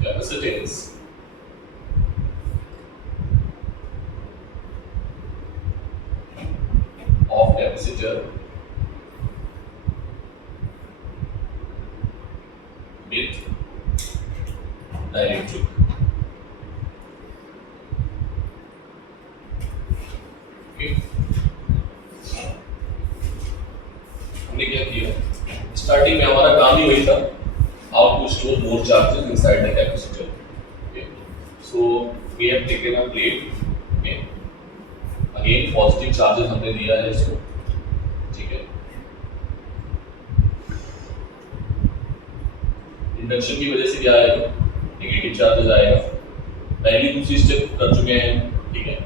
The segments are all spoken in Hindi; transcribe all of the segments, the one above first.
capacitance of capacitor with dielectric. Okay. हमने क्या किया, स्टार्टिंग में हमारा काम ही वही था, how to store more charges inside the capacitor. Okay. So we have taken a plate. Okay. Again positive charges हमने दिया है इसको, ठीक है. इंडक्शन की वजह से क्या आएगा, नेगेटिव चार्जेस आएगा. पहली दूसरी स्टेप कर चुके हैं, ठीक है.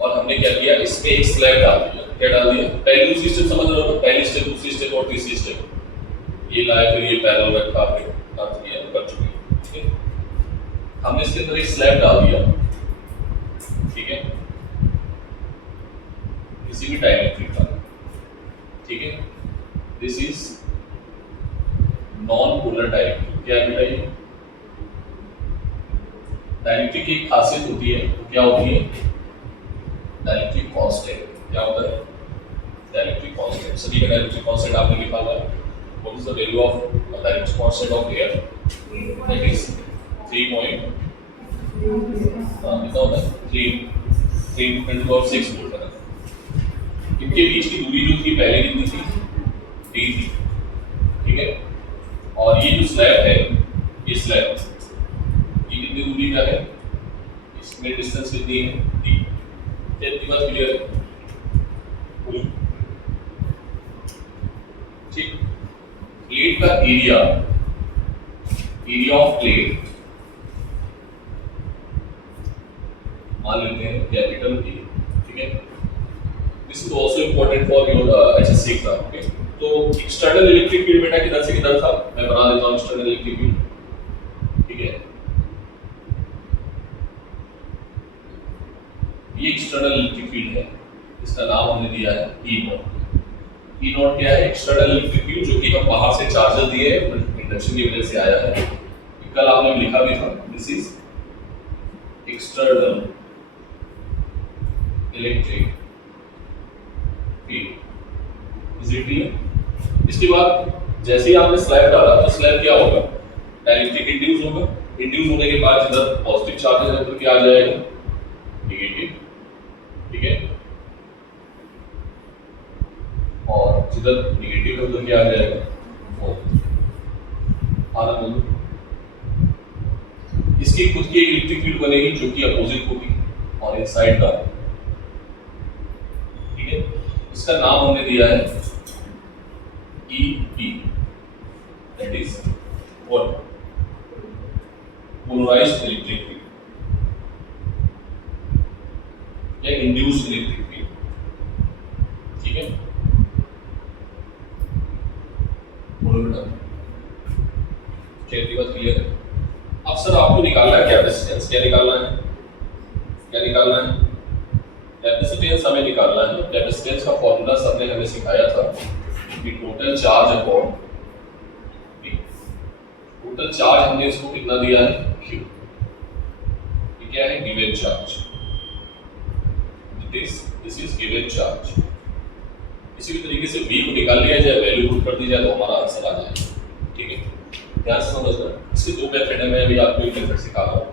और हमने क्या किया, इसमें एक स्लैब डाल दिया. क्या डाल दिया, पहली दूसरी स्टेप समझ रहे हो, पहली स्टेप दूसरी स्टेप और तीसरी स्टेप, ये लाया फिर ये पैरेलल रखा, फिर अर्थ किया, कर चुके हैं, ठीक है. हमने इसके अंदर एक स्लैब डाल दिया, ठीक है, किसी भी डाइलेक्ट्रिक का, ठीक है. This is non polar dielectric. क्या है बेटा, ये डाइलेक्ट्रिक की खासियत होती है, तो क्या होती है, डाइलेक्ट्रिक कांस्टेंट. क्या होता है, डाइलेक्ट्रिक कांस्टेंट. सभी का डाइलेक्ट्रिक कांस्टेंट आपने लिखा हुआ है. What is the value of dielectric constant of air? That is 3 point कितना होता है, 3 × 10⁶ वोल्ट. इनके बीच की दूरी जो थी पहले कितनी थी, d थी, ठीक है. और ये जो स्लैब है, ये स्लैब, ये कितनी दूरी का है, इसमें डिस्टेंस कितनी है, d. इतनी बात क्लियर है, ठीक. प्लेट का एरिया ऑफ प्लेट मान लेते हैं कैपिटल ए, ठीक है. This is also important for your HSC exam. Okay, तो एक्सटर्नल इलेक्ट्रिक फील्ड बेटा किधर से किधर था, मैं बना देता हूं एक्सटर्नल इलेक्ट्रिक फील्ड, ठीक है. ये एक्सटर्नल इलेक्ट्रिक फील्ड है, इसका नाम हमने दिया है E नॉट. E नॉट क्या है, एक्सटर्नल इलेक्ट्रिक फील्ड, जो कि हम बाहर से चार्जर दिए इंडक्शन की वजह से आया है. कल आपने लिखा भी था, this is external electric field. Is it clear? इसके बाद जैसे ही आपने स्लैब डाला, तो स्लैब क्या होगा, डाइलेक्ट्रिक इंड्यूस होगा. इंड्यूस होने के बाद जिधर पॉजिटिव चार्जेस है तो क्या आ जाएगा, नेगेटिव, ठीक है. और जिधर नेगेटिव है उधर क्या आ जाएगा, आना बोलो. इसकी खुद की एक इलेक्ट्रिक फील्ड बनेगी जो कि अपोजिट होगी और इनसाइड का, ठीक है. इसका नाम हमने दिया है EP, that is what, polarised electric field या इंड्यूस्ड इलेक्ट्रिक फील्ड, ठीक है. क्या बात क्लियर है? अब सर आपको निकालना है कैपेसिटेंस. क्या निकालना है, क्या निकालना है, कैपेसिटेंस हमें निकालना है. कैपेसिटेंस का फॉर्मूला सर ने हमें सिखाया था कि total charge upon, total charge हमने इसको कितना दिया है, Q. ये क्या है, given charge. This is given charge. इसी तरीके से V को निकाल लिया जाए, वैल्यू पुट कर दी जाए, तो हमारा आंसर आ जाएगा, ठीक है. ध्यान से समझना. इसके दो मेथड है, मैं अभी आपको एक मेथड सिखा रहा हूँ,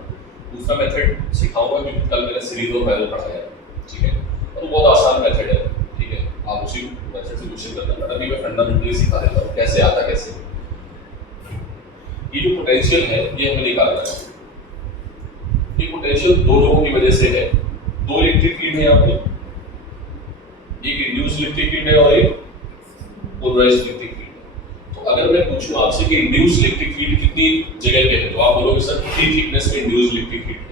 दूसरा मेथड सिखाऊंगा क्योंकि कल मैंने सीरीज और पैरेलल पढ़ाया, ठीक है. और बहुत आसान मेथड है, ठीक है. आप उसी मेथड से क्वेश्चन करना. अभी मैं फंडामेंटली सिखा देता हूँ कैसे आता, कैसे. ये जो पोटेंशियल है ये हमें निकालना है. ये पोटेंशियल दो लोगों की वजह से है. दो इलेक्ट्रिक फील्ड है यहाँ पे, एक इंड्यूस्ड इलेक्ट्रिक फील्ड है और एक पोलराइज्ड इलेक्ट्रिक फील्ड है. तो अगर मैं पूछूं आपसे कि इंड्यूस्ड इलेक्ट्रिक फील्ड कितनी जगह पे है, तो आप बोलोगे सर कितनी थिकनेस में इंड्यूस्ड इलेक्ट्रिक फील्ड है.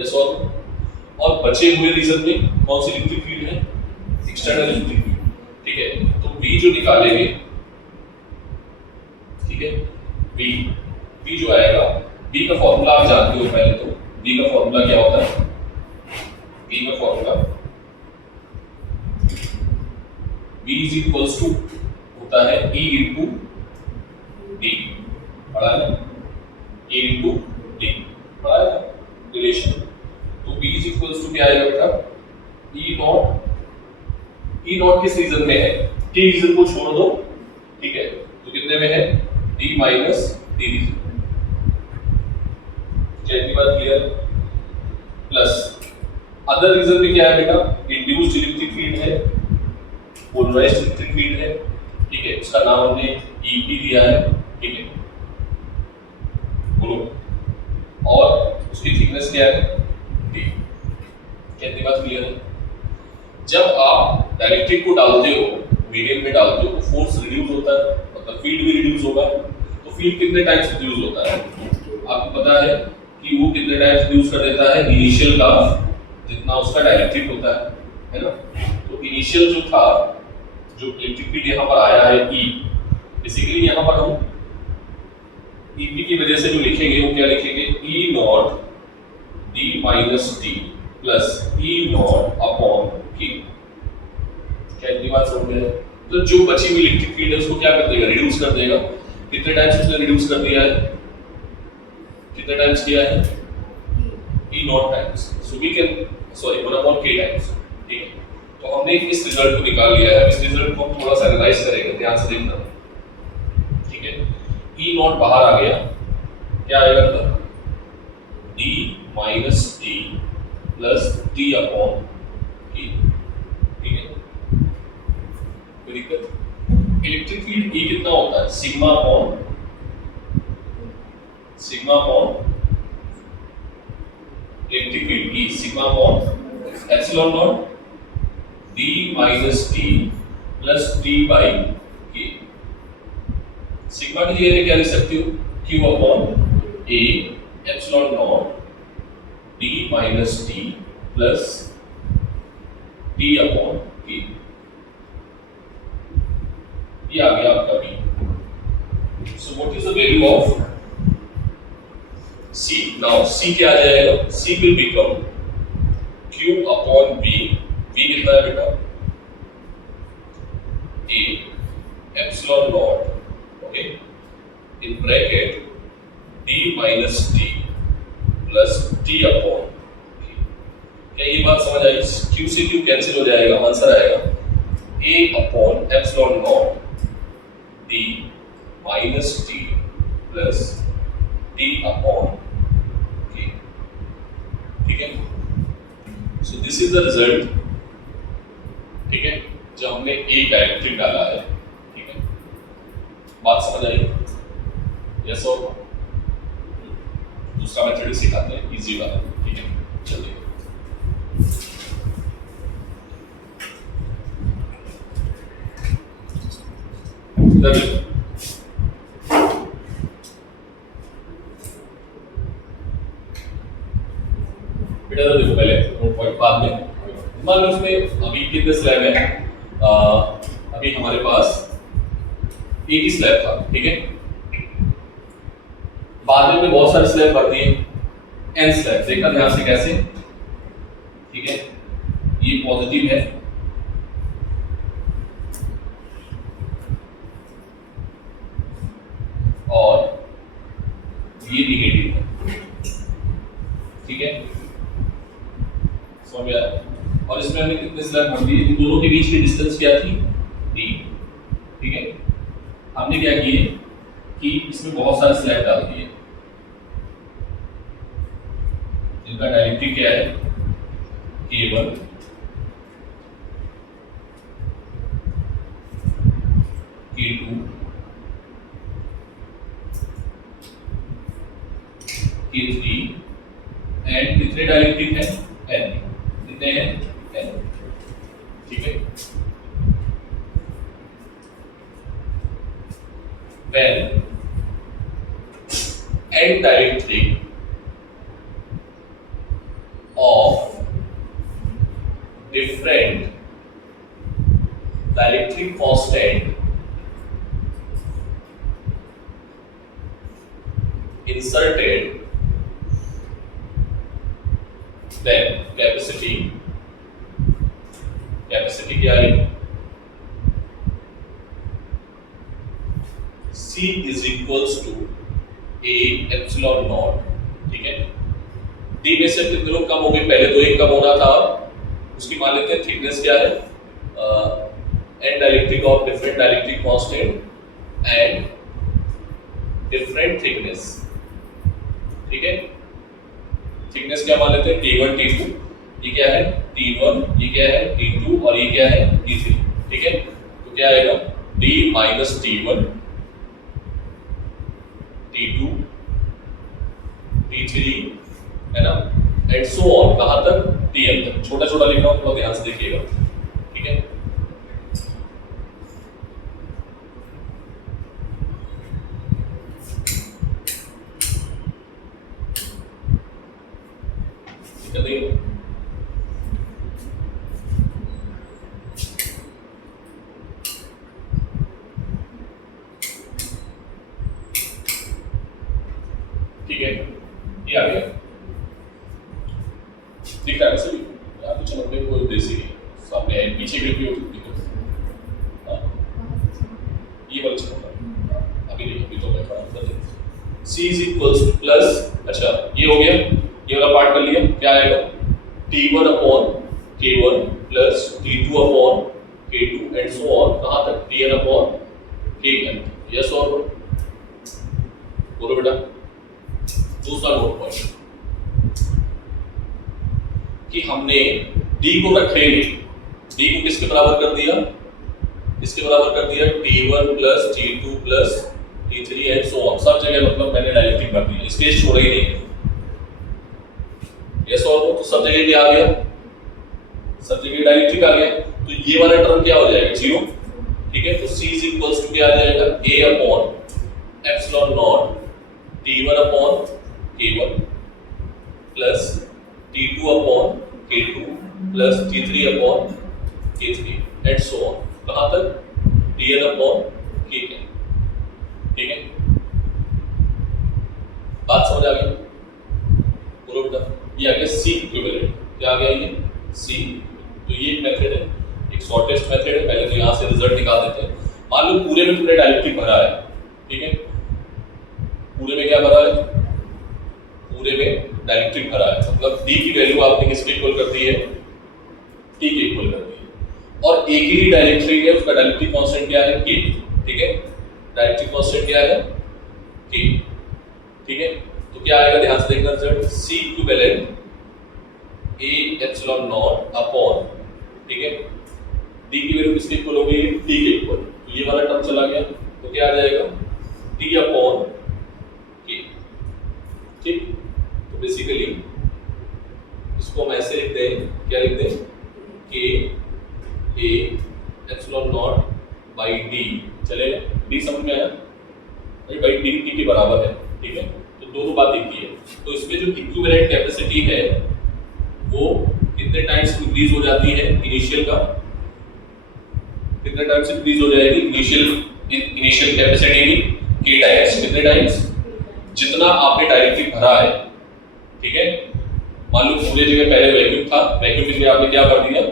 यस और बचे हुए रीजन में कौन सी इलेक्ट्रिक फील्ड है, एक्सटर्नल इलेक्ट्रिक फील्ड, ठीक है. तो V जो निकालेंगे, ठीक है, V जो आएगा, V का फॉर्मूला आप जानते हो. पहले तो V का फॉर्मूला क्या होता है, V का formula V is equals to होता होता है E इंटू डी, पढ़ा है E इंटू डी, पढ़ा है रिलेशन। तो B इज इक्वल्स टू क्या आएगा बेटा, E नॉट किस रीजन में है, T रीजन को छोड़ दो, ठीक है, तो कितने में है, D माइनस T रीजन। क्या इतनी बात क्लियर? प्लस अदर रीजन में क्या है बेटा, इंड्यूस्ड इलेक्ट्रिक फील्ड है, पोलराइज्ड इलेक्ट्रिक फील्ड है, ठीक है, उसका नाम हमने ईपी दिया है, ठीक है, बोलो, और उसकी थिकनेस क्या है, डी। क्या इतनी बात क्लियर है? जब आप डाइलेक्ट्रिक को डालते हो, मीडियम में डालते हो, तो फोर्स रिड्यूस होता है, मतलब फील्ड भी रिड्यूस होगा। तो फील्ड कितने टाइम्स रिड्यूस होता है, आपको पता है कि वो कितने टाइम्स रिड्यूस कर देता है, इनिशियल का जितना उसका डाइलेक्ट्रिक होता है ना। तो इनिशियल जो था, जो इलेक्ट्रिक फील्ड यहाँ पर आया है E, बेसिकली यहाँ पर हम EP की वजह से जो लिखेंगे वो क्या लिखेंगे, E not D minus T plus E not upon K। क्या इतनी बात समझ में? तो जो बची हुई इलेक्ट्रिक फील्ड है उसको क्या कर देगा, रिड्यूस कर देगा। कितने टाइम्स उसने रिड्यूस कर दिया है, कितने टाइम्स किया है, E not times, so we can 1 upon K times, ठीक है। तो हमने इस रिजल्ट को निकाल लिया है। इस रिजल्ट को हम थोड़ा सा एनालाइज करेंगे, ध्यान से देखना, ठीक है। E नॉट बाहर आ गया, क्या आएगा मतलब D minus T plus T upon K, ठीक है। कोई दिक्कत? इलेक्ट्रिक फील्ड E कितना होता है, sigma upon electric field E sigma upon epsilon not D minus T plus T by K। Sigma की जगह क्या लिख सकते हो, Q upon A epsilon not D minus T plus T upon K। ये आ गया आपका B। So what is the value of C? Now C क्या आ जाएगा, C will become Q upon B। B कितना है बेटा, A epsilon not, okay, in bracket D minus T plus T upon K। क्या ये बात समझ आई? Q से Q कैंसिल हो जाएगा, आंसर आएगा A upon epsilon not D minus T plus T upon K, ठीक है। So this is the result, ठीक है, जब हमने एक डाइलेक्ट्रिक डाला है, ठीक है। बात समझ आई? यस और दूसरा मेथड सिखाते हैं, इजी वाला, ठीक है। चलिए बेटा देखो, पहले नोट पॉइंट बाद में मान लो इसमें अभी कितने स्लैब है, अभी हमारे पास एक ही स्लैब था, ठीक है। बाद में हमने बहुत सारे स्लैब भर दिए, n स्लैब। देखा ध्यान से कैसे, ठीक है, ये पॉजिटिव है, और ये निगेटिव है, ठीक है, समझ आया? और इसमें हमने कितने स्लैब भर दिए, इन दोनों के बीच की डिस्टेंस क्या थी, d, ठीक है। हमने क्या किए कि इसमें बहुत सारे स्लैब डाल दिए, जिनका डाइलेक्ट्रिक क्या है, K1, K2, K3 एंड कितने डाइलेक्ट्रिक है, N, कितने हैं, N, ठीक है। When N dielectric of different dielectric constant inserted, then capacity क्या है, C is equals to A epsilon not, ठीक है। D में से कितने लोग कम हो गए, पहले तो एक कम होना था, उसकी मान लेते हैं थिकनेस क्या है, n dielectric of different dielectric constant and different thickness, ठीक है। थिकनेस क्या मान लेते हैं, T1 T2, ये क्या है T1, ये क्या है T2 और ये क्या है T3, ठीक है। तो क्या आएगा D minus T1 T2 T3 है ना, एंड सो ऑन, कहां तक, Tn तक। छोटा छोटा लिख रहा हूं, थोड़ा ध्यान से देखिएगा, ठीक है। ठीक है, ये आ गया, दिख रहा है सभी, यहाँ तो चमकने में कोई उद्देश्य नहीं है, सामने है, पीछे भी होती है, ये वाला चमक रहा है, अभी नहीं, अभी तो मैं खड़ा हूँ। C is equals two plus, अच्छा ये हो गया, ये वाला पार्ट कर लिया, क्या आएगा T1 upon K1 plus T2 upon K2 and so on, कहाँ तक Tn अपॉन Kn। यस और बोलो बेटा। दूसरा नोट पॉइंट कि हमने D को रखे नहीं, D को किसके बराबर कर दिया, इसके बराबर कर दिया T1 plus T2 plus T3 and so on, सब जगह मतलब मैंने डायलेक्ट्रिक कर दिया, स्पेस छोड़ा ही नहीं। यस और तो सब जगह क्या आ गया, सब जगह डायलेक्ट्रिक आ गया, तो ये वाला टर्म क्या हो जाएगा, जीरो, ठीक है। तो C इज इक्वल्स टू क्या आ जाएगा, A upon epsilon not T1 upon K1 plus T2 upon K2 plus T3 upon K3 and so on, कहां तक Tn अपॉन Kn, ठीक है। बात समझ आ गई, बोलो बेटा। ये आ गया C इक्विवेलेंट, क्या आ गया ये C, तो ये एक मेथड है, एक शॉर्टेस्ट मेथड है। पहले तो यहाँ से रिजल्ट निकाल देते हैं। मान लो पूरे में तुमने डायलेक्ट्रिक भरा है, ठीक है, पूरे में क्या भरा है, पूरे में डायलेक्ट्रिक भरा है, मतलब D की वैल्यू आपने किसके इक्वल कर दी है, T के इक्वल कर दी है, और एक ही डायलेक्ट्रिक है, उसका डायलेक्ट्रिक कांस्टेंट क्या है K, ठीक है, डायलेक्ट्रिक कांस्टेंट क्या है K, ठीक है। तो क्या आएगा, ध्यान से देखना result, C equivalent A epsilon not upon, ठीक है, D की वैल्यू किसके इक्वल होगी, T के इक्वल, तो ये वाला टर्म चला गया, तो क्या आ जाएगा T अपॉन K, ठीक। तो बेसिकली इसको हम ऐसे लिखते हैं, क्या लिखते हैं, K A epsilon not by D, चलेगा, D समझ में आया, बाई D T के बराबर है, ठीक है। तो दोनों बात एक ही है, तो इसमें जो इक्विवेलेंट कैपेसिटी है वो कितने टाइम्स इंक्रीज हो जाती है, इनिशियल का कितने टाइम्स इंक्रीज हो जाएगी, इनिशियल कैपेसिटी की K टाइम्स, कितने टाइम्स, जितना आपने डायलेक्ट्रिक भरा है, ठीक है। मान लो पूरे जगह पहले वैक्यूम था, वैक्यूम में आपने क्या भर दिया,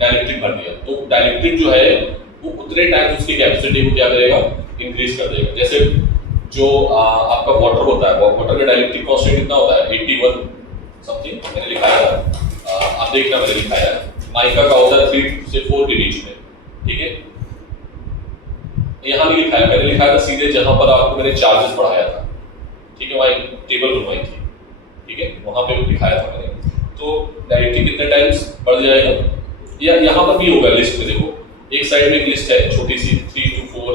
डायलेक्ट्रिक भर दिया, तो डायलेक्ट्रिक जो है वो उतने टाइम्स उसकी कैपेसिटी को क्या करेगा, इंक्रीज कर देगा। जैसे जो आपका वाटर होता है, वाटर का डायलेक्ट्रिक कांस्टेंट कितना होता है, 81 समथिंग, मैंने लिखा है, आप देखना मैंने लिखा है, माइका का होता है 3 से 4 के बीच में, ठीक है। यहाँ भी लिखा है, मैंने लिखा था सीधे जहां पर आपको मैंने चार्जेस पढ़ाया था, ठीक है, वहाँ एक टेबल बनवाई थी, ठीक है, वहां पे दिखाया था मैंने। तो डायरेक्टिव कितने टाइम्स बढ़ जाएगा, या यहाँ पर भी होगा लिस्ट में, देखो एक साइड में एक लिस्ट है छोटी सी 3 to 4,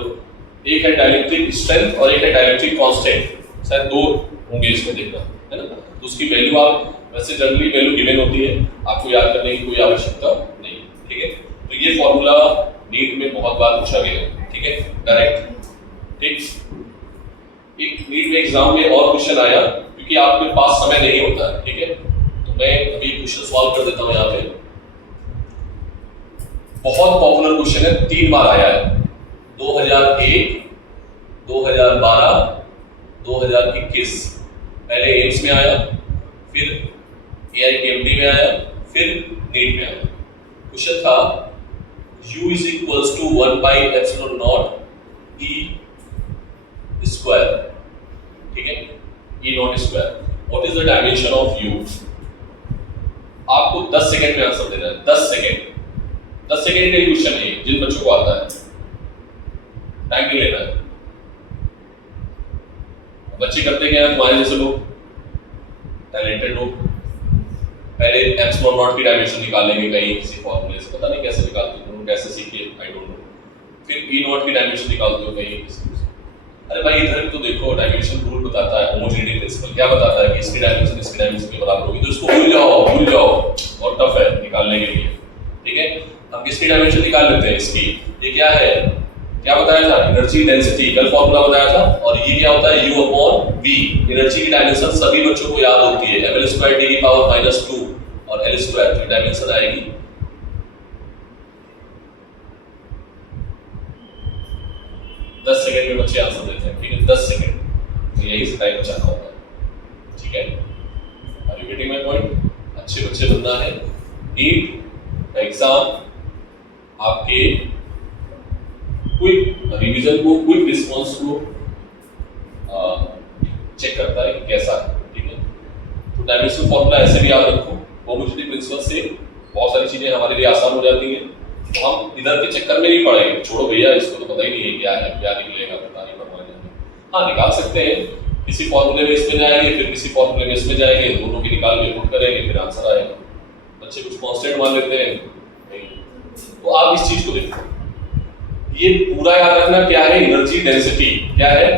एक है डायलेक्ट्रिक स्ट्रेंथ और एक है डायलेक्ट्रिक कांस्टेंट, शायद दो होंगे इसमें, देखना है ना। तो उसकी वैल्यू आप वैसे जनरली वैल्यू गिवन होती है, आपको याद करने की कोई आवश्यकता नहीं, ठीक है। तो ये फॉर्मूला नीट में बहुत बार पूछा गया है, ठीक है, डायरेक्ट, ठीक। एक नीट में एग्जाम में और क्वेश्चन आया, क्योंकि आपके पास समय नहीं होता है, ठीक है, तो मैं अभी क्वेश्चन सॉल्व कर देता हूं। यहाँ पे बहुत पॉपुलर क्वेश्चन है, 3 बार आया है, 2001, 2012, 2021, पहले एम्स में आया, फिर AIMD में आया, फिर नीट में आया। क्वेश्चन था U is equals to 1 by epsilon naught E square, ठीक है, E naught square. What is the dimension of U? आपको 10 सेकंड में आंसर देना है, 10 सेकंड। 10 सेकंड का ही क्वेश्चन है जिन बच्चों को आता है, टाइम नहीं लेना है। बच्चे करते क्या है, तुम्हारे जैसे लोग टैलेंटेड लोग पहले एप्सिलॉन नॉट की डायमेंशन निकालेंगे कहीं किसी फॉर्मूले से, पता नहीं कैसे निकालते हो, कैसे सीखे, आई डोंट नो। फिर ई नॉट की डायमेंशन निकालते हो कहीं किसी से। अरे भाई इधर तो देखो, डायमेंशन रूल बताता है, होमोजेनिटी प्रिंसिपल क्या बताता है कि इसकी डायमेंशन के बराबर होगी, तो इसको भूल जाओ और टफ है निकालने के लिए, ठीक है। हम किसकी डायमेंशन निकाल लेते हैं, इसकी। ये क्या है, क्या बताया था, एनर्जी डेंसिटी, कल फॉर्मूला बताया था। और ये क्या होता है, U अपॉन V। एनर्जी की डायमेंशन सभी बच्चों को याद होती है, ml² डी की पावर -2 और L² की डायमेंशन आएगी 10 सेकंड में बच्चे आंसर देते हैं, ठीक है, 10 सेकंड। तो यही से टाइम बचाना होता है, ठीक है। Are you getting my point? अच्छे बच्चे बनना है। नीट एग्जाम आपके क्विक रिवीजन को, क्विक रिस्पांस को चेक करता है कि कैसा है, ठीक है। तो डायमेंशन फॉर्मूला ऐसे भी याद रखो, होमोजेनिटी प्रिंसिपल से बहुत सारी चीजें हमारे लिए आसान हो जाती हैं। तो हम इधर के चक्कर में नहीं पड़ेंगे, छोड़ो भैया इसको तो पता ही नहीं है क्या है, क्या निकलेगा पता नहीं, पढ़वाएंगे। हाँ निकाल सकते हैं, किसी फॉर्मूले में इसमें जाएंगे, फिर किसी फॉर्मूले में इसमें जाएंगे, दोनों की निकाल के पुट करेंगे, फिर आंसर आएगा। बच्चे कुछ कांस्टेंट मान लेते हैं नहीं। तो आप इस चीज को देखो, ये पूरा याद रखना क्या है, एनर्जी डेंसिटी क्या है,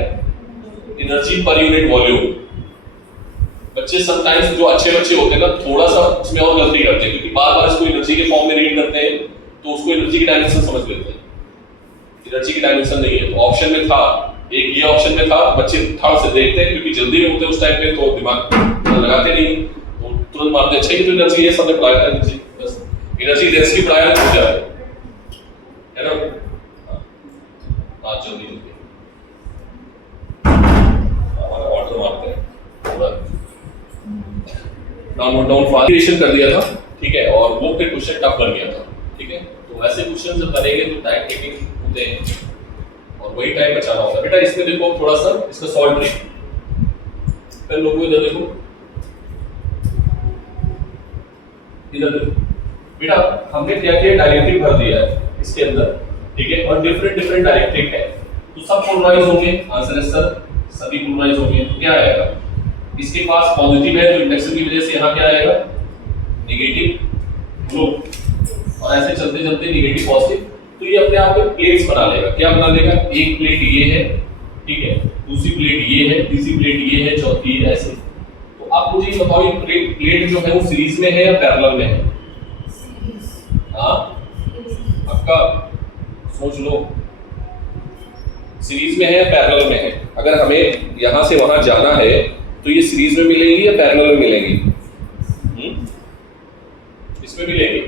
एनर्जी पर यूनिट वॉल्यूम। बच्चे समटाइम्स जो अच्छे बच्चे होते हैं ना, थोड़ा सा इसमें और गलती करते हैं, क्योंकि बार-बार इसको एनर्जी के फॉर्म में रीड करते हैं, तो उसको एनर्जी की डायमेंशन समझ लेते हैं। एनर्जी की डायमेंशन नहीं है, तो ऑप्शन में था, एक ये ऑप्शन में था, तो बच्चे थर्ड से देखते हैं, क्योंकि जल्दी में होते हैं उस टाइम पे, तो दिमाग लगाते नहीं, तो तुरंत मारते हैं। अच्छा ये तो एनर्जी है, सबने पढ़ाया था एनर्जी, बस एनर्जी डेंसिटी पढ़ाया तो हो जाए, है ना। हाँ जल्दी हमारा ऑर्डर मारते हैं पूरा नोट डाउन क्रिएशन कर दिया था, ठीक है। और वो फिर क्वेश्चन टफ बन गया था, ठीक है। तो ऐसे क्वेश्चन जब बनेंगे तो टाइम टेकिंग होते हैं और वही टाइम बचाना होता है। बेटा इसमें देखो थोड़ा सा इसका सॉल्व ट्रिक, फिर लोगों इधर देखो, इधर देखो बेटा, हमने क्या किया, डायरेक्ट्रिक भर दिया है इसके अंदर, ठीक है, और डिफरेंट डायरेक्ट्रिक है, तो सब पोलराइज होंगे। आंसर है सर सभी पोलराइज होंगे, तो क्या आएगा, इसके पास पॉजिटिव है तो इंडक्शन की वजह से यहाँ क्या आएगा, नेगेटिव लो, और ऐसे चलते चलते नेगेटिव पॉजिटिव, तो ये अपने आप में प्लेट्स बना लेगा। क्या बना लेगा, एक प्लेट ये है, ठीक है, दूसरी प्लेट ये है, तीसरी प्लेट ये है, चौथी है, ऐसे। तो आप मुझे ये बताओ, ये प्लेट जो है वो सीरीज में है या पैरेलल में है? हाँ आपका सोच लो, सीरीज में है या पैरेलल में है? अगर हमें यहां से वहां जाना है तो ये सीरीज में मिलेंगी या पैरेलल में मिलेंगी? इसमें मिलेंगी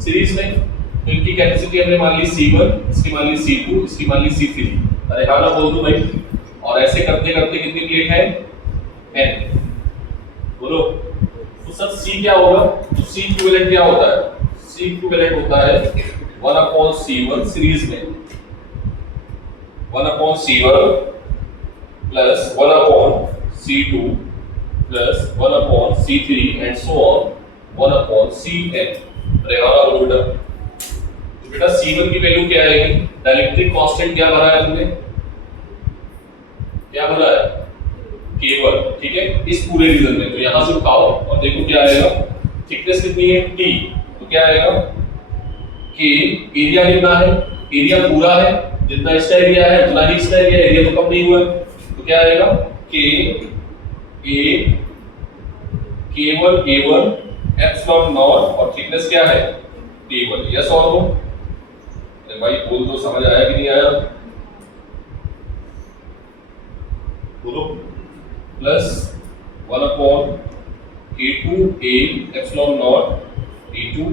सीरीज में। तो इनकी कैपेसिटी हमने मान ली C1, इसकी मान ली C2, इसकी मान ली C3। अरे हाँ ना बोल दो भाई। और ऐसे करते करते कितनी प्लेट है, n, बोलो। तो सर C क्या होगा, तो C इक्विवेलेंट क्या होता है, C इक्विवेलेंट होता है 1/C1 सीरीज में, 1/C1 plus 1/C2 plus 1/C3 and so on 1/Cn। अरे हाँ बोलो बेटा। तो बेटा C1 की वैल्यू क्या आएगी, डाइलेक्ट्रिक कांस्टेंट क्या भरा है तुमने, क्या भरा है, K1, ठीक है, इस पूरे रीजन में। तो यहां से उठाओ और देखो क्या आएगा, थिकनेस कितनी है T, तो क्या आएगा K, एरिया कितना है, एरिया पूरा है, जितना इसका एरिया है उतना ही इसका एरिया, एरिया तो कम नहीं हुआ है, तो क्या आएगा K A K1 A1 epsilon not और थिकनेस क्या है T1। यस और नो? अरे भाई बोल दो, समझ आया कि नहीं आया, बोलो। Plus 1/K2 A epsilon not T2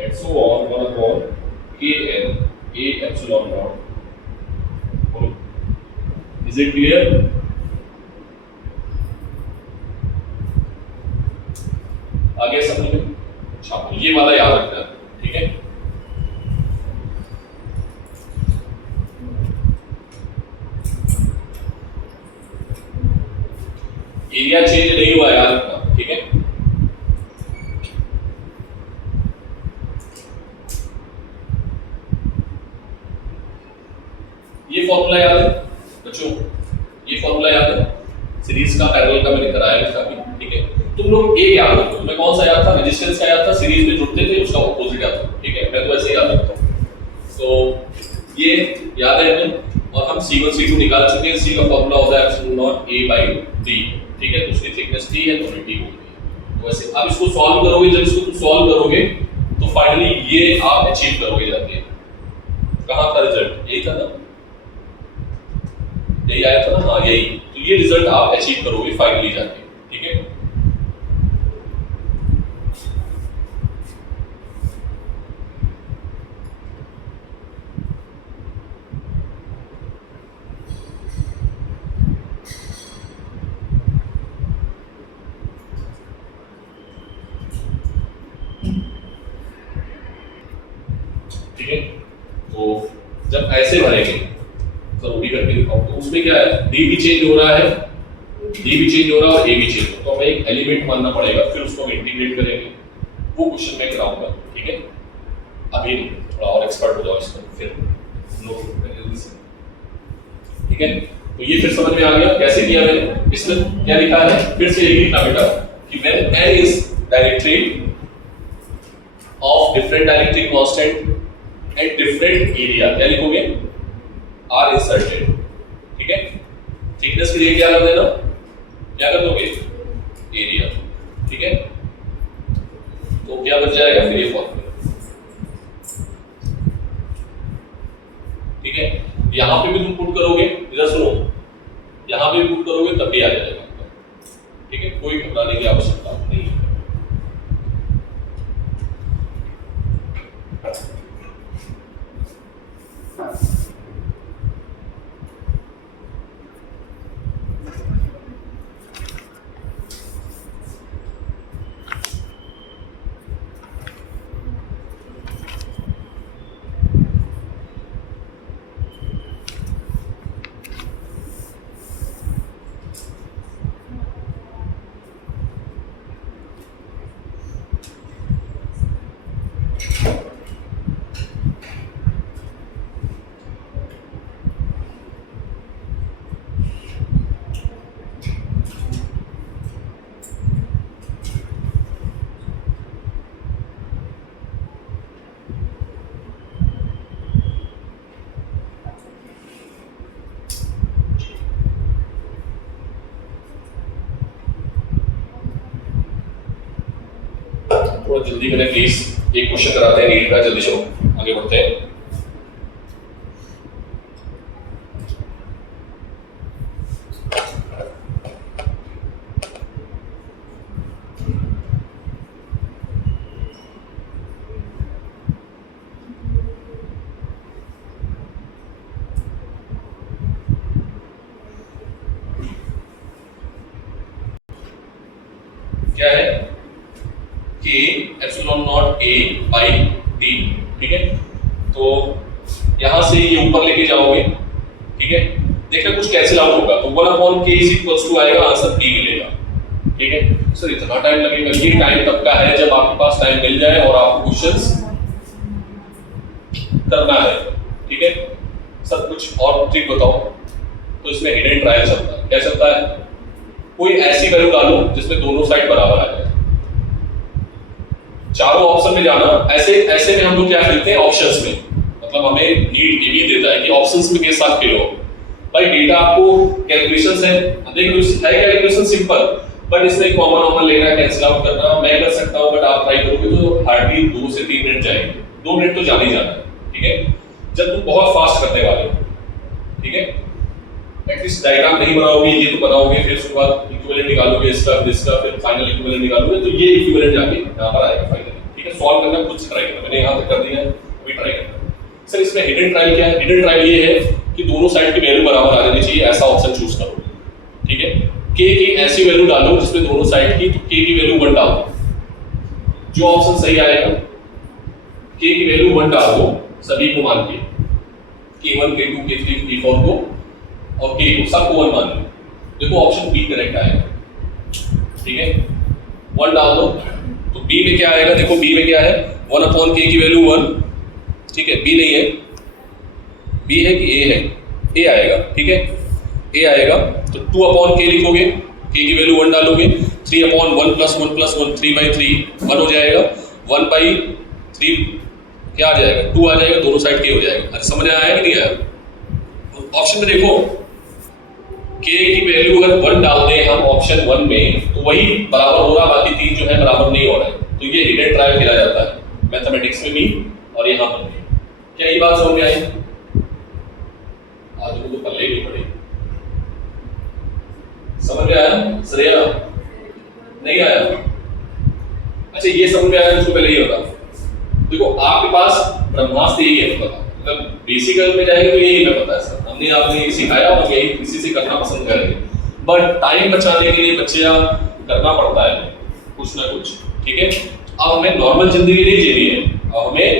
and so on 1/Kn A epsilon naught। Is it clear? आगे समझ में? अच्छा ये वाला याद रखना, ठीक है। एरिया चेंज नहीं हुआ यार इतना, ठीक है। ये फॉर्मूला याद है बच्चों, ये फॉर्मूला याद है सीरीज का, पैरेलल का मैंने कराया इसका भी, ठीक है। तुम लोग एक याद रखो, तुम्हें कौन सा याद था? रेजिस्टेंस का याद था, सीरीज में जुड़ते थे उसका ऑपोजिट याद था, ठीक है। मैं तो ऐसे ही याद रखता हूँ। तो ये याद है हमें, और हम C1 C2 निकाल चुके हैं। C का फॉर्मूला होता है epsilon not A by D, ठीक है। तो उसकी थिकनेस T है तो D होगी। तो वैसे अब इसको सॉल्व करोगे, जब इसको तुम सॉल्व करोगे तो फाइनली ये आप अचीव करोगे जाके। कहाँ था रिजल्ट? यही था ना, यही आया था ना, हाँ यही। तो ये रिजल्ट आप अचीव करोगे फाइनली जाके, ठीक है। ठीक है, तो जब ऐसे भरेंगे तो भी करके दिखाओ, तो उसमें क्या है, डी भी चेंज हो रहा है, डी भी चेंज हो रहा है और ए भी चेंज हो रहा है, तो हमें एक एलिमेंट मानना पड़ेगा, फिर उसको हम इंटीग्रेट करेंगे। वो क्वेश्चन मैं कराऊंगा, ठीक है। अभी नहीं, थोड़ा और एक्सपर्ट हो जाओ इसमें, फिर लोग जल्दी से, ठीक है। तो ये फिर समझ में आ गया कैसे किया मैंने। इसमें क्या लिखा है, फिर से यही लिखना बेटा कि when n is directly of different डायरेक्ट्रिक constant at different area, क्या लिखोगे, आर इंसर्टेड, ठीक है। थिकनेस के लिए क्या कर देना, क्या कर दोगे, एरिया, ठीक है। तो क्या बच जाएगा फिर ये फॉर्मूला, ठीक है। यहां पे भी तुम पुट करोगे, इधर सुनो, यहां पे भी पुट करोगे तब भी आ जाएगा, ठीक है। कोई घबराने की आवश्यकता नहीं है। थोड़ा जल्दी करें प्लीज, एक क्वेश्चन कराते हैं नीट का, जल्दी चलो आगे बढ़ते हैं। क्या है, K epsilon not A by D, ठीक है। तो यहां से ये ऊपर लेके जाओगे, ठीक है। देखना कुछ कैंसिल आउट होगा, तो 1/k इज इक्वल्स टू आएगा, आंसर B मिलेगा, ठीक है। सर इतना टाइम लगेगा, ये टाइम तब का है जब आपके पास टाइम मिल जाए और आपको क्वेश्चंस करना है, ठीक है। सर कुछ और ट्रिक बताओ, तो इसमें हिडन ट्रायल चलता है, क्या चलता है, कोई ऐसी वैल्यू डालो जिसमें दोनों साइड बराबर आ जाए। चारों ऑप्शन में जाना, ऐसे में हम लोग क्या करते हैं ऑप्शंस में, मतलब हमें नीट ये भी देता है कि ऑप्शंस में के साथ खेलो। भाई डेटा आपको कैलकुलेशंस है, देख लो है कैलकुलेशन सिंपल, बट इसमें कॉमन लेना, कैंसिल आउट करना मैं कर सकता हूं, बट आप ट्राई करोगे तो हार्डली 2 से 3 मिनट जाएंगे, 2 मिनट तो जाने ही जाना है, ठीक है। जब तुम बहुत फास्ट करने वाले हो, ठीक है, एटलीस्ट डायग्राम नहीं बनाओगे, ये तो बनाओगे, फिर उसके बाद इक्विवेलेंट निकालोगे इसका फिर फाइनल इक्विवेलेंट निकालोगे, तो ये इक्विवेलेंट जाके यहां पर आएगा फाइनली, ठीक है। सॉल्व करना खुद से ट्राई करना, मैंने यहां तक कर दिया है, अभी ट्राई करना। सर इसमें हिडन ट्रायल क्या है, हिडन ट्रायल ये है कि दोनों साइड की वैल्यू बराबर आ जानी चाहिए, ऐसा ऑप्शन चूज करो, ठीक है। k की ऐसी वैल्यू डालो जिसमें दोनों साइड की, तो k की वैल्यू 1 डालो, जो ऑप्शन सही आएगा k की वैल्यू 1 डाल दो सभी को मान के, k1 k2 k3 k4 को और k को सबको 1 मान लो, देखो ऑप्शन बी करेक्ट आएगा, ठीक है, 1 डाल दो तो b में क्या आएगा, देखो b में क्या है, 1/k की वैल्यू 1, ठीक है, b नहीं है, b है कि a है, a आएगा, ठीक है, a आएगा तो 2/k लिखोगे, k की वैल्यू 1 डालोगे, 3/1 + 1 + 1 3/3 1 हो जाएगा, 1/3 क्या आ जाएगा, 2 आ जाएगा, दोनों साइड k हो जाएगा। अरे समझ में आया कि नहीं आया? ऑप्शन में देखो k की वैल्यू अगर 1 डाल दें हम ऑप्शन 1 में तो वही बराबर हो रहा, बाकी 3 जो है बराबर नहीं हो रहा है, तो ये हिडन ट्रायल खेला जाता है मैथमेटिक्स में भी और यहाँ पर भी। क्या ये बात समझ में आई? आज तो पल्ले नहीं पड़े, समझ में आया? श्रेया नहीं आया? अच्छा ये समझ में आया, उसको पहले ये बता, देखो आपके पास ब्रह्मास्त्र यही है, पता मतलब बेसिकल में जाएंगे तो यही हमें पता है सर, हमने आपने सिखाया और यही इसी से करना पसंद करेंगे, बट टाइम बचाने के लिए बच्चे करना पड़ता है कुछ ना कुछ, ठीक है। अब हमें नॉर्मल जिंदगी नहीं जीनी है, अब हमें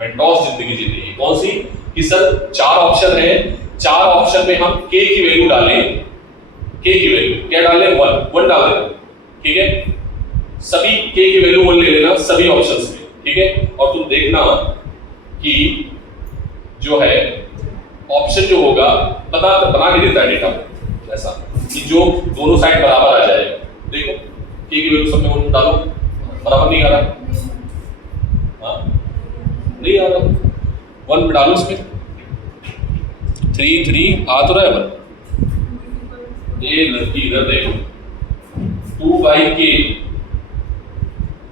मेंटोस जिंदगी जीनी है। कौन सी? कि सर 4 ऑप्शन है, 4 ऑप्शन में हम k की वैल्यू डालें, k की वैल्यू क्या डालें, 1 डाल देना, ठीक है, सभी k की वैल्यू 1 ले लेना सभी ऑप्शंस में, ठीक है, और तुम देखना कि जो है ऑप्शन जो होगा बना के देता है डेटा ऐसा कि जो दोनों साइड बराबर आ जाए। देखो k की वैल्यू सब में 1 डालो, बराबर नहीं आ रहा, हाँ नहीं आ रहा, 1 में डालो इसमें, 3 आ तो रहा है 1, ये लड़की इधर देखो, 2/k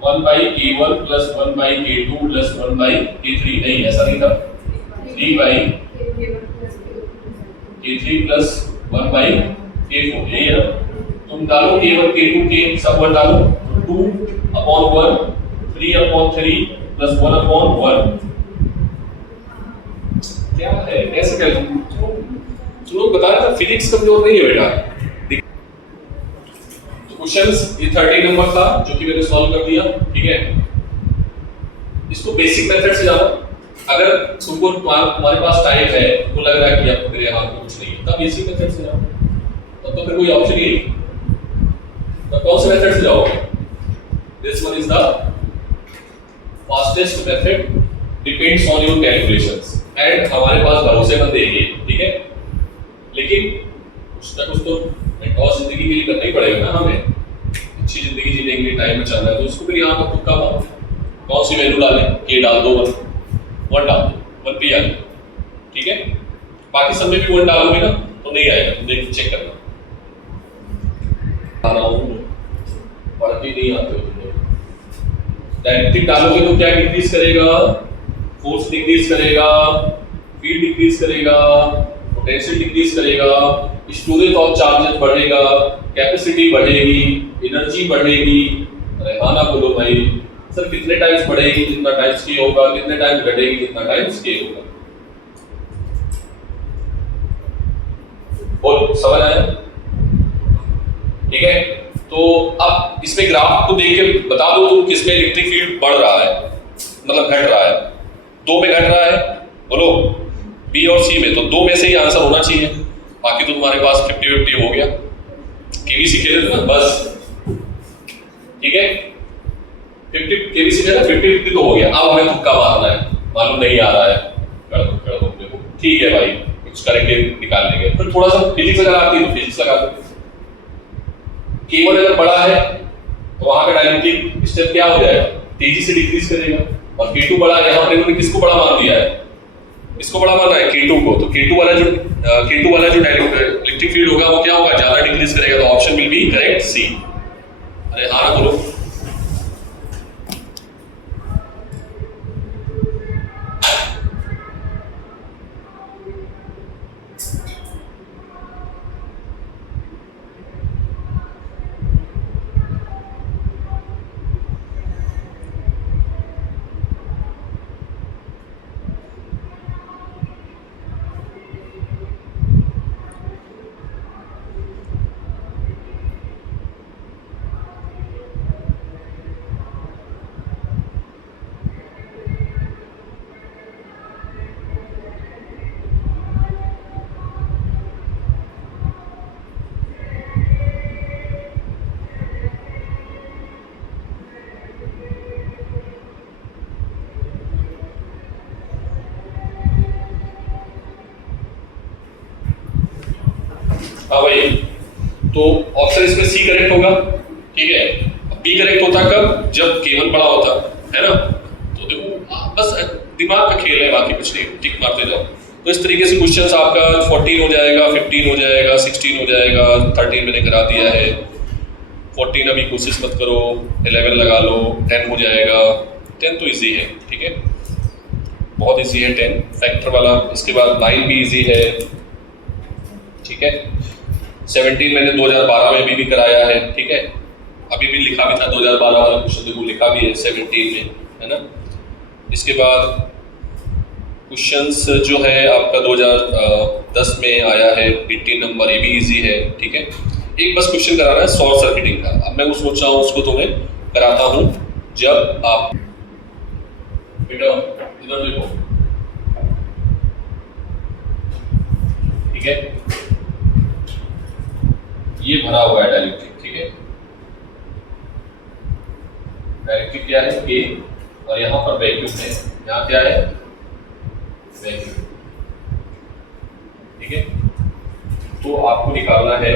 1/k1 + 1/k2 + 1/k3, नहीं ऐसा नहीं था, 3/k3 + 1/k4, यही है ना, तुम डालो k1 k2 k सब 1 डालो, 2/1 3/3 + 1/1, क्या है कैसे कर तुम लोग बता रहे थे फिजिक्स कमजोर नहीं है बेटा। क्वेश्चंस ये 30 नंबर था जो कि मैंने सॉल्व कर दिया, ठीक है। इसको बेसिक मेथड से जानो, अगर तुमको तुम्हारे पास टाइम है, तुमको लग रहा है कि अब मेरे हाथ में कुछ नहीं है, तब बेसिक मेथड से जाओ, तब तो फिर कोई ऑप्शन ही नहीं, तो कौन से मेथड से जाओगे? This one is the fastest method, depends on your calculations, and हमारे पास भरोसेमंद है ये, ठीक है, लेकिन कुछ ना कुछ तो मेंटोस जिंदगी के लिए करना ही पड़ेगा ना हमें, अच्छी जिंदगी जीने के लिए टाइम में चलना है, तो उसको भी यहाँ पर तुक्का मारो, कौन सी वैल्यू डालें, k डाल दो, 1 डाल दो, 1 पे आ गया, ठीक है, बाकी सब में भी 1 डालोगे ना तो नहीं आएगा, तुम देख चेक करना, आ रहा हूँ पढ़ते नहीं आते हो तुम लोग, डायरेक्टिव डालोगे तो क्या डिक्रीज करेगा, फोर्स डिक्रीज करेगा, फील्ड डिक्रीज करेगा, पोटेंशियल डिक्रीज करेगा, स्टोरेज ऑफ चार्जेस बढ़ेगा, कैपेसिटी बढ़ेगी, एनर्जी बढ़ेगी। अरे हाँ ना बोलो भाई, सर कितने टाइम्स बढ़ेगी जितना टाइम्स के होगा, कितने टाइम्स घटेगी जितना टाइम्स के होगा, बोल समझ आया? ठीक है, तो अब इसमें ग्राफ को देख के बता दो तुम किसमें इलेक्ट्रिक फील्ड बढ़ रहा है, मतलब घट रहा है, 2 में घट रहा है, बोलो बी और सी में, तो 2 में से ही आंसर होना चाहिए, बाकी तो तुम्हारे पास 50-50 हो गया, केवीसी खेले थे ना बस, ठीक है, 50 केवीसी खेला 50-50 तो हो गया, अब हमें तुक्का मारना है, मालूम नहीं आ रहा है, कर दो देखो, ठीक है भाई, कुछ करके निकाल लेंगे, फिर थोड़ा सा फिजिक्स अगर आती है तो फिजिक्स लगा दो, K1 अगर बड़ा है तो वहां का डायनेमिक स्टेप क्या हो जाएगा, तेजी से डिक्रीज करेगा, और K2 बड़ा है, यहाँ पर इन्होंने किसको बड़ा मान दिया है, इसको बड़ा माना है K2 को, तो K2 वाला जो इलेक्ट्रिक फील्ड होगा वो क्या होगा, ज्यादा डिक्रीज करेगा, तो ऑप्शन विल बी करेक्ट सी। अरे हाँ ना बोलो, हाँ भाई, तो ऑप्शन इसमें सी करेक्ट होगा, ठीक है। बी करेक्ट होता कब, जब K1 बड़ा होता है ना। तो देखो बस दिमाग का खेल है, बाकी कुछ नहीं, टिक मारते जाओ। तो इस तरीके से क्वेश्चंस आपका 14 हो जाएगा, 15 हो जाएगा, 16 हो जाएगा, 13 मैंने करा दिया है, 14 अभी कोशिश मत करो, 11 लगा लो, 10 हो जाएगा। 10 तो इजी है, ठीक है, बहुत इजी है 10 फैक्टर वाला। इसके बाद 9 भी इजी है, ठीक है। 17 मैंने 2012 में भी कराया है, ठीक है, अभी भी लिखा भी था 2012 वाला क्वेश्चन, देखो लिखा भी है 17 में, है ना। इसके बाद क्वेश्चंस जो है आपका 2010 में आया है 18 नंबर, ये भी इजी है, ठीक है। एक बस क्वेश्चन कराना है शॉर्ट सर्किटिंग का। अब मैं वो सोच रहा हूँ उसको तो मैं कराता हूँ जब आप बेटा इधर देखो, ठीक है, ये भरा हुआ है डाइलेक्ट्रिक, ठीक है, डाइलेक्ट्रिक क्या है के, और यहाँ पर वैक्यूम है, यहाँ क्या है वैक्यूम, ठीक है। तो आपको निकालना है,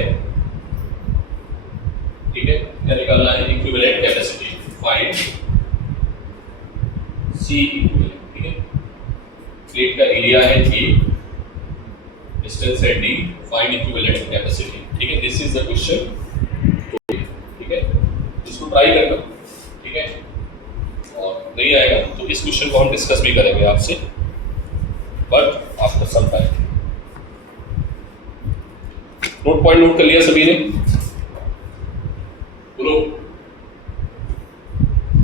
ठीक है, क्या निकालना है, equivalent capacity, find C equivalent, ठीक है। प्लेट का एरिया है ए, डिस्टेंस है डी, फाइंड इक्विवेलेंट कैपेसिटी, ठीक है। दिस इज द क्वेश्चन, ठीक है, इसको ट्राई करना, ठीक है, और नहीं आएगा तो इस क्वेश्चन को हम डिस्कस भी करेंगे आपसे, but after some time. Note point note कर लिया सभी ने, बोलो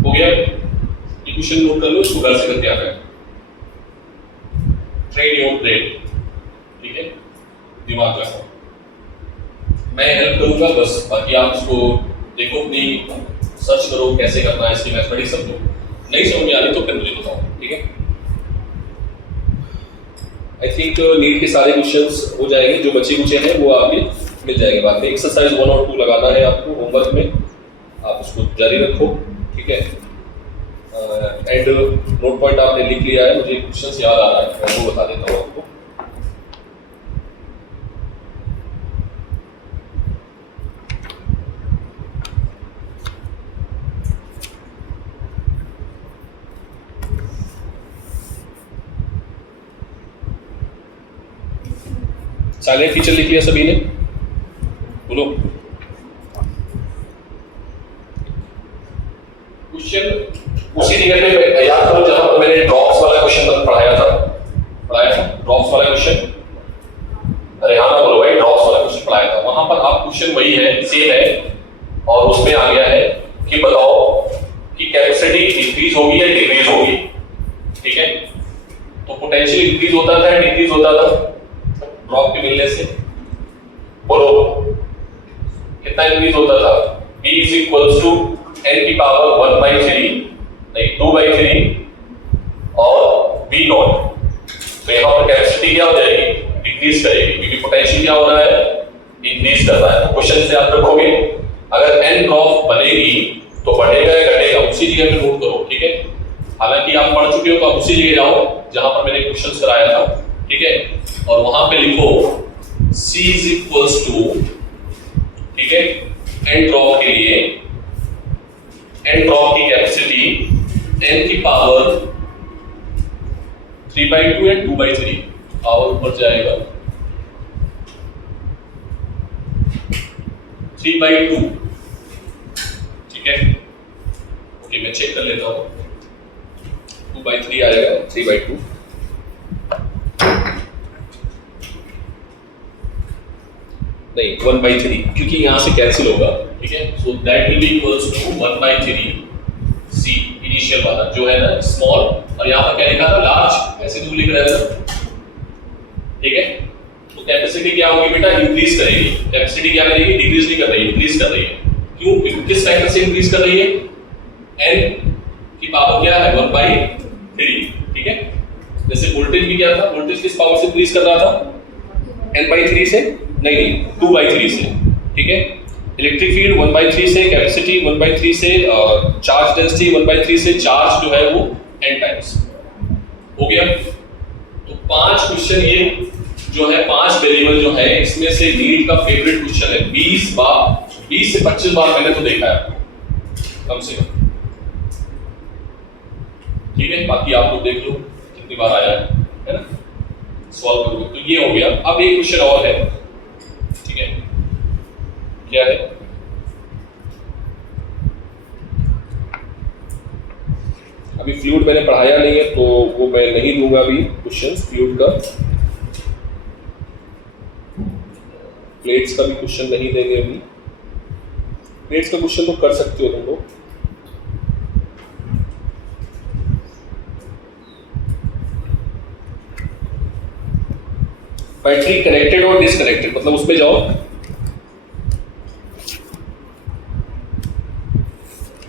हो गया, ये क्वेश्चन नोट कर लो, इसको घर से करके आ रहा है, ट्रेन योर ब्रेन, ठीक है, दिमाग रखो, मैं हेल्प करूंगा बस, बाकी आप इसको देखो, अपनी सर्च करो कैसे करना है, इसकी मैथमेटिक्स समझो, नहीं समझ में आ रही तो फिर मुझे बताओ, ठीक है। आई थिंक नीट के सारे क्वेश्चंस हो जाएंगे, जो बचे कुचे हैं वो आपके मिल जाएंगे। बाद में एक्सरसाइज 1 और 2 लगाना है आपको होमवर्क में, आप उसको जारी रखो, ठीक है। एंड नोट पॉइंट आपने लिख लिया है, मुझे क्वेश्चंस याद आ रहा है, मैं वो बता देता हूँ आपको। साइलेंट फीचर लिख लिया सभी ने, बोलो। क्वेश्चन उसी जगह पे याद करो जहां पर मैंने ड्रॉप्स वाला क्वेश्चन पढ़ाया था ड्रॉप्स वाला क्वेश्चन, अरे हाँ ना बोलो भाई, ड्रॉप्स वाला क्वेश्चन पढ़ाया था, वहां पर आप क्वेश्चन वही है, सेम है, और उसमें आ गया है कि बताओ कि कैपेसिटी इंक्रीज होगी या डिक्रीज होगी, ठीक है। तो पोटेंशियल इंक्रीज होता था या डिक्रीज होता था ड्रॉप के मिलने से, बोलो कितना इंक्रीज होता था, B is equals to n की पावर 1/3, नहीं 2/3 और V नॉट। तो यहाँ पर कैपेसिटी क्या हो जाएगी, डिक्रीज करेगी, क्योंकि पोटेंशियल क्या हो रहा है, इंक्रीज कर रहा है। क्वेश्चन से आप रखोगे अगर n ड्रॉप बनेगी तो बढ़ेगा या घटेगा, उसी जगह पे नोट करो, ठीक है। हालांकि आप पढ़ चुके हो तो आप उसी जगह जाओ जहां पर मैंने क्वेश्चन कराया था, ठीक है, और वहां पे लिखो C इज इक्वल्स टू, ठीक है, n ड्रॉप के लिए n ड्रॉप की कैपेसिटी n की पावर 3/2 या 2/3, पावर ऊपर जाएगा 3/2, ठीक है। ओके मैं चेक कर लेता हूं, 2/3 आएगा, 3/2, नहीं 1/3, क्योंकि यहां से कैंसिल होगा, ठीक है। So that will be equals to 1/3 C initial वाला जो है ना स्मॉल, और यहां पर क्या लिखा था लार्ज, ऐसे तो लिख रहे हैं, ठीक है। तो कैपेसिटी क्या होगी बेटा, इंक्रीज करेगी, कैपेसिटी क्या करेगी, डिक्रीज नहीं कर रही है, इंक्रीज कर रही है। क्यों, किस फैक्टर से इंक्रीज कर रही है, n की पावर क्या है 1/3, ठीक है। जैसे वोल्टेज भी क्या था, वोल्टेज किस पावर से इंक्रीज कर रहा था, n/3 से, नहीं 2/3 से, ठीक है। इलेक्ट्रिक फील्ड 1/3 से, कैपेसिटी 1/3 से, चार्ज डेंसिटी 1/3 से, चार्ज जो है वो n टाइम्स, हो गया। तो 5 क्वेश्चन ये जो है 5 वेरिएबल जो है इसमें से नीट का फेवरेट क्वेश्चन है। 20 से 25 बार मैंने तो देखा है कम से कम, ठीक है। बाकी आप लोग देख लो कितनी बार आया है ना, सॉल्व करोगे तो ये हो गया। अब एक क्वेश्चन और है, ठीक है, क्या है, अभी फ्लूइड मैंने पढ़ाया नहीं है तो वो मैं नहीं दूंगा अभी क्वेश्चन फ्लूइड का। प्लेट्स का भी क्वेश्चन नहीं देंगे अभी। प्लेट्स का क्वेश्चन तो कर सकते हो तुम लोग। बैटरी कनेक्टेड और डिसकनेक्टेड, मतलब उसमें जाओ,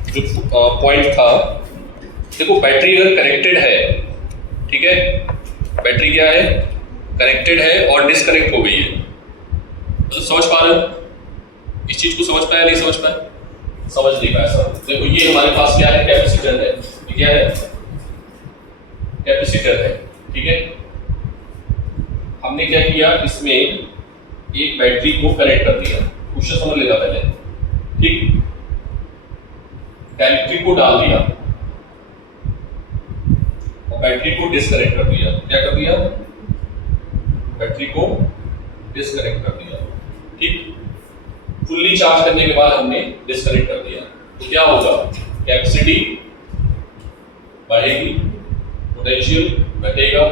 जो पॉइंट था, देखो बैटरी अगर कनेक्टेड है, ठीक है, बैटरी क्या है, कनेक्टेड है और डिसकनेक्ट हो गई है, तो समझ पा रहे हो इस चीज को, समझ पाया नहीं समझ पाया, समझ नहीं पाया सब। देखो ये हमारे पास क्या है, कैपेसिटर है, ये क्या है, कैपेसिटर है, ठीक है। हमने क्या किया, इसमें एक बैटरी को कनेक्ट कर दिया, क्वेश्चन समझ लेगा पहले, ठीक, बैटरी को डाल दिया और बैटरी को डिस्कनेक्ट कर दिया। क्या कर दिया, बैटरी को डिस्कनेक्ट कर दिया, ठीक। फुल्ली चार्ज करने के बाद हमने डिस्कनेक्ट कर दिया, तो क्या होगा, कैपेसिटी बढ़ेगी, पोटेंशियल घटेगा,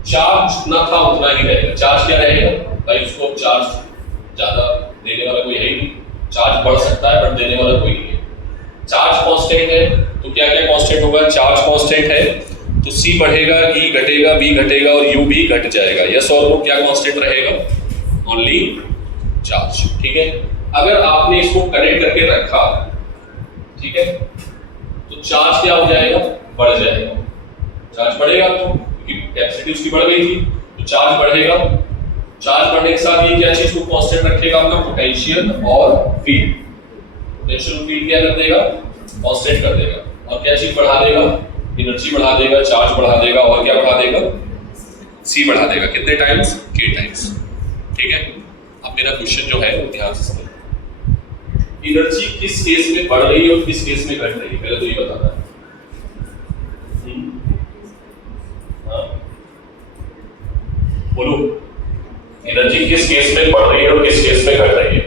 चार्ज जितना था उतना ही रहेगा। चार्ज क्या रहेगा भाई, उसको चार्ज ज्यादा देने वाला कोई है ही नहीं, चार्ज बढ़ सकता है बट देने वाला कोई नहीं है। चार्ज कांस्टेंट है तो क्या क्या कांस्टेंट होगा, चार्ज कांस्टेंट है तो C बढ़ेगा, E घटेगा, B घटेगा और U भी घट जाएगा। यस और नो, क्या कांस्टेंट रहेगा, ओनली चार्ज, ठीक है। अगर आपने इसको कनेक्ट करके रखा, ठीक है, तो चार्ज क्या हो जाएगा, बढ़ जाएगा, चार्ज बढ़ेगा तो कैपेसिटी उसकी बढ़ गई थी तो चार्ज बढ़ेगा। चार्ज बढ़ने के साथ ये क्या चीज को कांस्टेंट रखेगा, आपका पोटेंशियल और फील्ड। पोटेंशियल और फील्ड क्या कर देगा, कांस्टेंट कर देगा, और क्या चीज बढ़ा देगा, एनर्जी बढ़ा देगा, चार्ज बढ़ा देगा और क्या बढ़ा देगा, C बढ़ा देगा। कितने टाइम्स, K टाइम्स, ठीक है। अब मेरा क्वेश्चन जो है वो ध्यान से समझो, एनर्जी किस केस में बढ़ रही है और किस केस में घट रही है, पहले तो ये बताना है। बोलो, एनर्जी किस केस में बढ़ रही है और किस केस में घट रही है।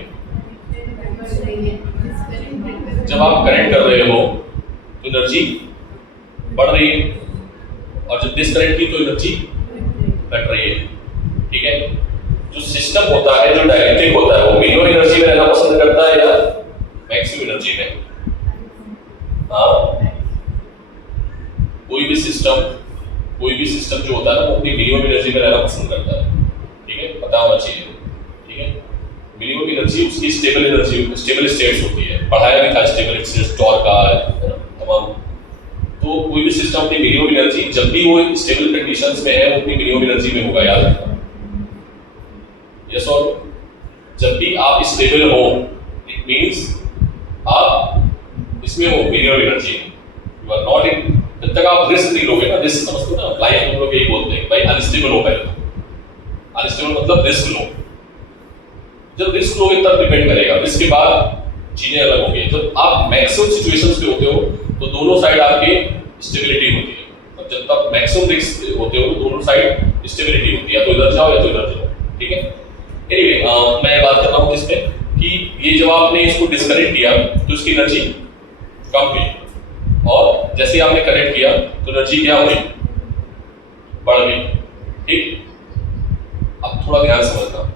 जब आप कनेक्ट कर रहे हो तो एनर्जी बढ़ रही है और जब डिस्कनेक्ट की तो एनर्जी घट रही है, ठीक है। जो सिस्टम होता है, जो डायरेक्टिव होता है, वो मिनिमम एनर्जी में रहना पसंद करता है या मैक्सिमम एनर्जी में। हाँ, कोई भी सिस्टम जो होता है ना, वो अपनी मिनिमम एनर्जी में रहना पसंद करता है, ठीक है, पता होना चाहिए, ठीक है। मिनिमम एनर्जी उसकी स्टेबल एनर्जी, स्टेबल स्टेट्स होती है, पढ़ाया भी था स्टेबल स्टेट्स, टॉर्क का तमाम। तो कोई भी सिस्टम अपनी मिनिमम एनर्जी, जब भी वो स्टेबल कंडीशंस में है, वो अपनी मिनिमम एनर्जी में होगा, याद रखना। यस और जब भी आप स्टेबल हो, इट मींस आप इसमें हो, minimum energy, you are not in. जब तक आप रिस्क नहीं लोगे ना, रिस्क समझते हो ना, लाइफ में हम लोग यही बोलते हैं भाई अनस्टेबल हो, पहले अनस्टेबल मतलब रिस्क लो। जब रिस्क लोगे तब डिपेंड करेगा, रिस्क के बाद चीजें अलग होंगी। जब आप मैक्सिमम सिचुएशंस पे होते हो तो दोनों साइड आपकी स्टेबिलिटी होती है, और जब तक मैक्सिमम रिस्क होते हो तो दोनों साइड स्टेबिलिटी होती है, या तो इधर जाओ या तो इधर जाओ, ठीक है। एनीवे, मैं बात कर रहा हूँ इसमें कि ये जब आपने इसको डिस्कनेक्ट किया तो इसकी एनर्जी कम हुई, और जैसे आपने कनेक्ट किया तो एनर्जी क्या हुई, बढ़ गई, ठीक। अब थोड़ा ध्यान समझना,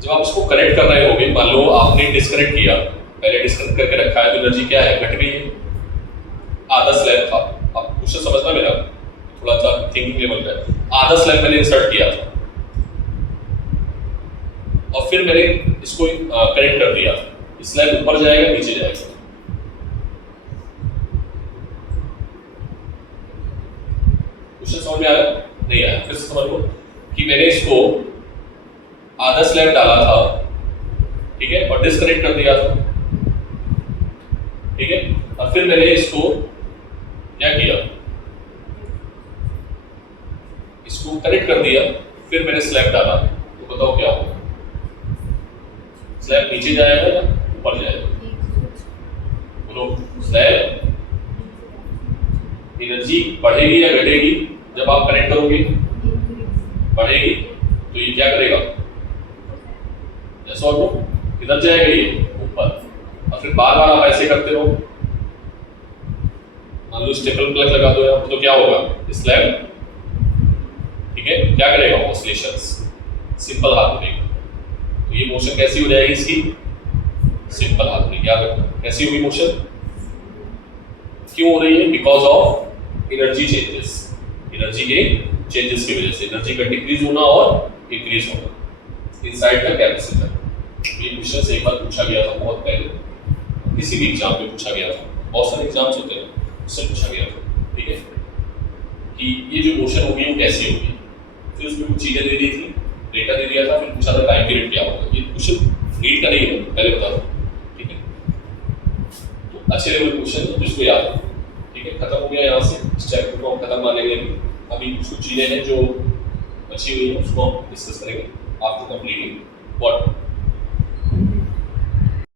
जब आप इसको कनेक्ट कर रहे होगे, मान लो आपने डिस्कनेक्ट किया, पहले डिस्कनेक्ट करके रखा है तो एनर्जी क्या है, घट गई है, आधा स्लैब था। अब क्वेश्चन समझना मेरा, थोड़ा सा थिंकिंग लेवल का। आधा स्लैब मैंने इंसर्ट किया था और फिर मैंने इसको कनेक्ट कर दिया, स्लैब ऊपर जाएगा नीचे जाएगा, क्वेश्चन समझ में आया नहीं आया, फिर से समझ लो कि मैंने इसको आधा स्लैब डाला था, ठीक है, और डिस्कनेक्ट कर दिया था, ठीक है, और फिर मैंने इसको क्या किया, इसको कनेक्ट कर दिया, फिर मैंने स्लैब डाला, तो बताओ क्या होगा? स्लैब नीचे जाएगा या ऊपर जाएगा? बोलो, स्लैब एनर्जी बढ़ेगी या घटेगी जब आप कनेक्ट करोगे? बढ़ेगी। तो ये क्या करेगा? जैसा नो, किधर जाएगा? ये ऊपर। और फिर बार बार आप ऐसे करते रहो, मान लो स्टेपल प्लग लगा दो यहाँ, तो क्या होगा? स्लैब, ठीक है, क्या करेगा? Oscillations, simple harmonic. तो ये मोशन कैसी हो जाएगी इसकी? Simple harmonic. याद रखना कैसी होगी मोशन? क्यों हो रही है? Because of energy changes, energy के चेंजेस की वजह से, एनर्जी का डिक्रीज होना और इंक्रीज होना इनसाइड द कैपेसिटर। ये क्वेश्चन एक बार पूछा गया था बहुत पहले, किसी भी एग्जाम में पूछा गया था, बहुत सारे एग्जाम्स होते हैं, उससे पूछा गया था, ठीक है, कि ये जो मोशन होगी वो कैसी होगी। फिर उसमें कुछ चीजें दे दी थी, डेटा दे दिया था, फिर पूछा था टाइम पीरियड क्या होगा। ये क्वेश्चन रीड का नहीं है, पहले बता दो, ठीक है। तो अच्छे लेवल क्वेश्चन है जिसको याद है, ठीक है। खत्म हो गया यहाँ से, इस चैप्टर को हम खत्म मानेंगे। अभी कुछ चीजें हैं जो बची हुई है, उसको हम डिस्कस करेंगे आफ्टर कंप्लीटिंग व्हाट